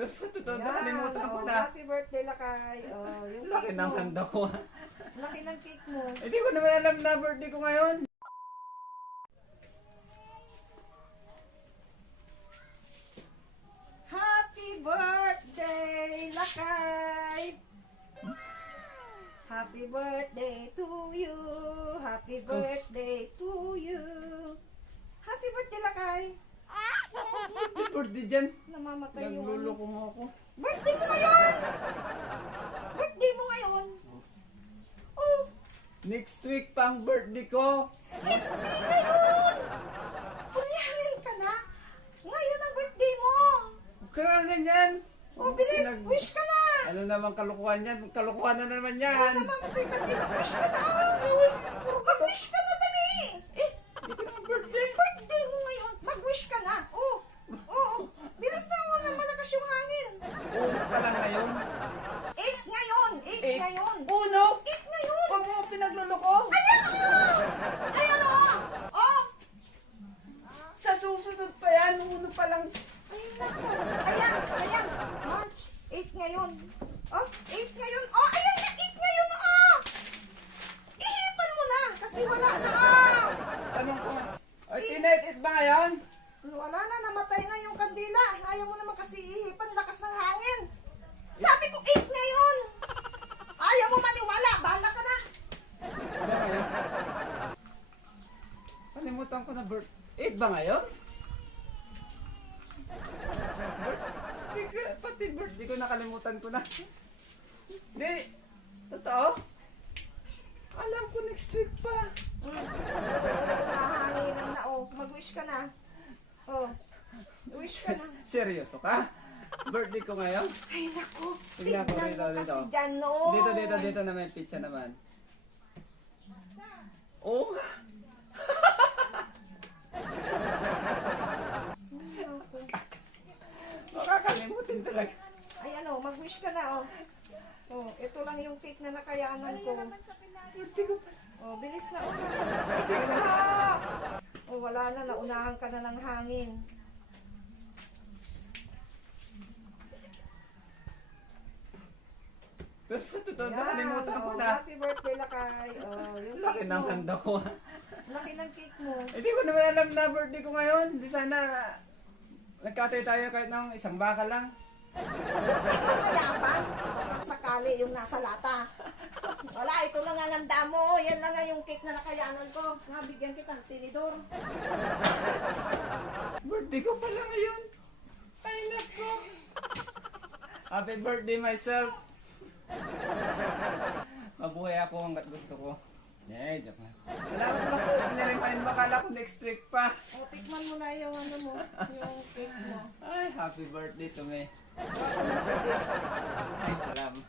Pero sa totoo, Yan, nakalimutan ko oh, na. happy birthday, Lakay. Oh, yung Laki cake ng mo. handa ko. Laki ng cake mo. Hindi ko naman alam na birthday ko ngayon. Happy birthday, Lakay! Happy birthday to you. Happy birthday to you. Happy birthday, Lakay. Birthday dyan. Namamatay yung ano. Nagluloko mo ako. Birthday mo ngayon! Birthday mo ngayon! Oh, Next week pa ang birthday ko. hindi ngayon! Kulihanin ka na! Ngayon ang birthday mo! Kaya ganyan. Oh, bilis! Wish ka na! Ano naman kalukuhan yan? Kalukuhan na naman Oh, yan. namamatay ka din. Wish ka na! Oh, mag-wish ka na, dali! Eh, Hindi ko naman birthday. birthday mo ngayon! Mag-wish ka na! Oh, oh, bilis na! Wala malakas yung hangin! Una pa lang ngayon. 8 ngayon! 8 Eh, ngayon! Uno? 8 ngayon! Huwag mo pinagluloko. Ayan o! Ayan o! Oh! Sa susunod pa yan. Uno pa lang. Ay, naku. Ayan, ayan. March. 8 ngayon. Oh, 8 ngayon. Oh, ayan na, 8 ngayon. Oh! Ihipan mo na, kasi wala na. Oh! Tanong ko. Ay, tinitit ba ngayon? Wala na, namatay na yung kandila. Ayaw mo naman kasi ihipan, lakas ng hangin. Sabi ko, 8 ngayon. Ayaw mo maniwala, bahala ka na. Ba ngayon? Kalimutan ko na birthday. 8 ba ngayon? Pati birthday ko nakalimutan ko na. Hindi. Totoo? Alam ko next week pa. Nahanginan na, oh. Mag-wish ka na. Oh, wish ka na. Seryoso ka? Birthday ko ngayon? Ay, naku. Tignan ko, Tignan dito, mo dito. kasi dyan, no? Dito na may pizza naman. Oh! Makakalimutin talaga. Ay, ano, mag-wish ka na, oh. Oh, ito lang yung cake na nakayanan ko. Birthday ko pa. Oh, bilis na, oh. Sige na. Oh, wala na, naunahan ka na ng hangin. Pero sa totoo, Yan, nakalimutan ko oh, na. happy birthday, Lakay. Oh, yung Laki cake ng mo. handa ko. Laki ng cake mo. Hindi ko naman alam na birthday ko ngayon. Di sana nagkatay tayo kahit ng isang baka lang. Mayabang. Baka sakali yung nasa lata. Wala, ito lang ang handa mo. Yan lang nga yung cake na nakayanan ko. Nabigyan kita ng tinidor. Birthday ko pala ngayon. Ay, nako. Happy birthday myself. Mabuhay ako hanggat gusto ko. Eh, joke na. Salamat na po. Niremind bakala ko next week pa. O, tikman mo na yung ano mo, yung cake mo. Ay, happy birthday to me. Ay, salamat.